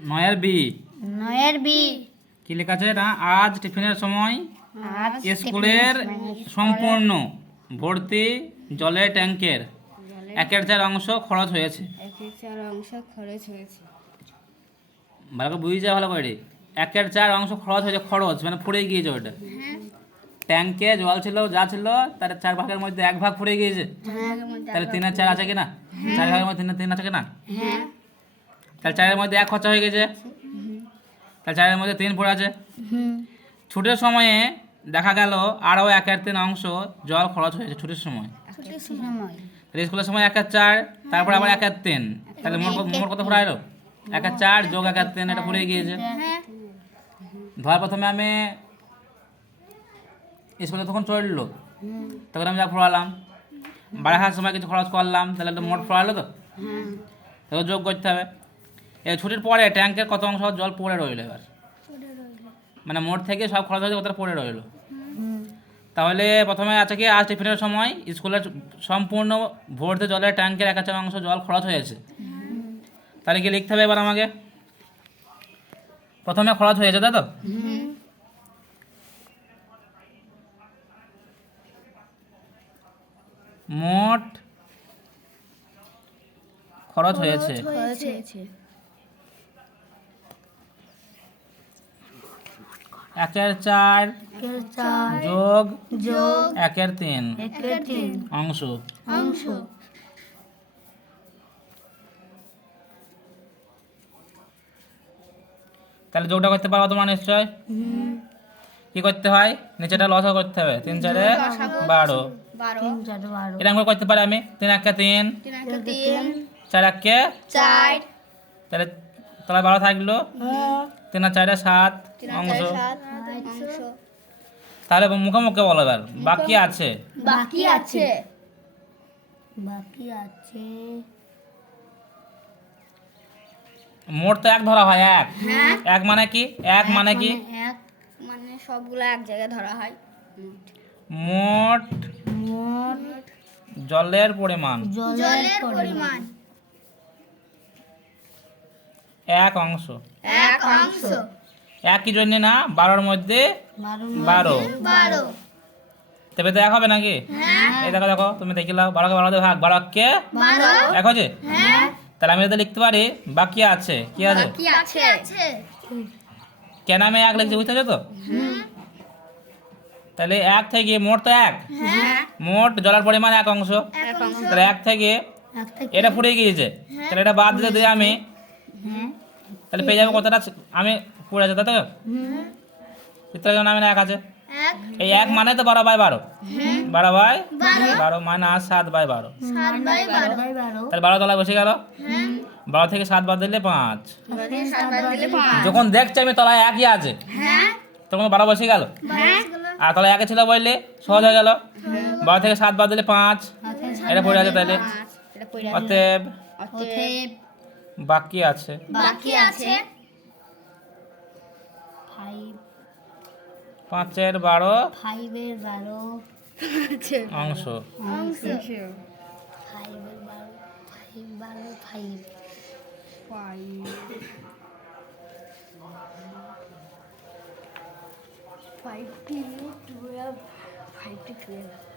নয়ের বি। নয়ের বি। কি লেখা আছে না? আজ টিফিনের সময় আজ স্কুলের সম্পূর্ণ ভর্তি জলের ট্যাঙ্কের 1/4 অংশ খরচ হয়েছে। 1/4 অংশ খরচ হয়েছে। ভালো করে বুঝে যাওয়া ভালো করে। 1/4 অংশ খরচ হয়েছে, খরচ মানে ফুরিয়ে গিয়েছে ওটা। ট্যাঙ্কে জল ছিল যা ছিল তার 4 ভাগের মধ্যে 1 ভাগ ফুরিয়ে গিয়েছে। তাহলে 3/4 আছে কিনা? 4 ভাগের মধ্যে 3 আছে কিনা? তাহলে 4-এর মধ্যে 1 খরচা হয়ে গেছে। তাহলে 4-এর মধ্যে 3 পড়ে আছে। ছুটির সময়ে দেখা গেল আরও 1/3 অংশ জল খরচ হয়েছে ছুটির সময়। স্কুলের সময় 1/4, তারপর আবার 1/3, তাহলে মোট কত ফুরাইলো? 1/4 যোগ 1/3, এটা ফুরিয়ে গিয়েছে। ধর প্রথমে আমি স্কুলে তখন চললো, তখন আমি যা ফুরালাম, বাড়ি আসার সময় কিছু খরচ করলাম, তাহলে একটা মোট ফুরালো তো, তাহলে যোগ করতে হবে। এই ছুটির পরে ট্যাঙ্কের কত অংশ জল পড়ে রইলো? এবার মানে মোট থেকে সব খরচ হয়েছে কতটা পড়ে রইলো। তাহলে প্রথমে আছে কি, আজ টিফিনের সময় স্কুলের সম্পূর্ণ ভর্তি জলের ট্যাঙ্কের 1/4 অংশ জল খরচ হয়েছে। তাহলে কি লিখতে হবে এবার আমাকে? প্রথমে খরচ হয়েছে, তাই তো? মোট খরচ হয়েছে। 1/4 যোগ 1/3 অংশ। তাহলে যোগটা করতে পারো তোমরা নিশ্চয়। কি করতে হয়? নিচেটা লসাগু করতে হবে। 3×4 12। এরকম করে করতে পারি আমি। 3×1 3, 4×1 4। তাহলে 12 থাকলো, 3×4 7 অংশ। তাহলে মুখে মুখে বলো এবার। বাকি আছে মোট তো 1 ধরা হয়। 1 মানে কি? 1 মানে কি? মানে সবগুলো এক জায়গায় ধরা হয়। মোট জলের পরিমাণ 1 অংশ। 1 কি জন্য না? 12-এর মধ্যে 12। তবে তো 1 হবে নাকি? এই দেখো দেখো, তুমি দেখিলাও 12 কে 12 দিয়ে ভাগ, 12 কে 1 হয়েছে। তাহলে আমি যদি লিখতে পারি বাকি আছে। কি আছে? কেন আমি 1 লিখছি, বুঝতে পারছো তো? তাহলে 1 থেকে মোট তো 1, মোট জলের পরিমাণ 1 অংশ। তাহলে 1 থেকে এটা ফুরিয়ে গিয়েছে, তাহলে এটা বাদ দিতে দিয়ে আমি তাহলে পেয়ে যাবো কতটা আমি পড়ে আছে, তাই তো? চিত্রের জন্য আমি 1 আছে। এই 1 মানে তো 12/12, 12/12 মাইনাস 7/12। তাহলে 12 তলায় বসে গেল। 12 থেকে 7 বাদ দিলে 5। যখন দেখছি আমি তলায় 1ই আছে, তখন 12 বসে গেল। আর তলায় 1 ছিল বললে সহজ হয়ে গেল। 12 থেকে 7 বাদ দিলে 5, এটা পড়ে আছে। তাহলে অতএব বাকি আছে 5/12 অংশ। 5 to 12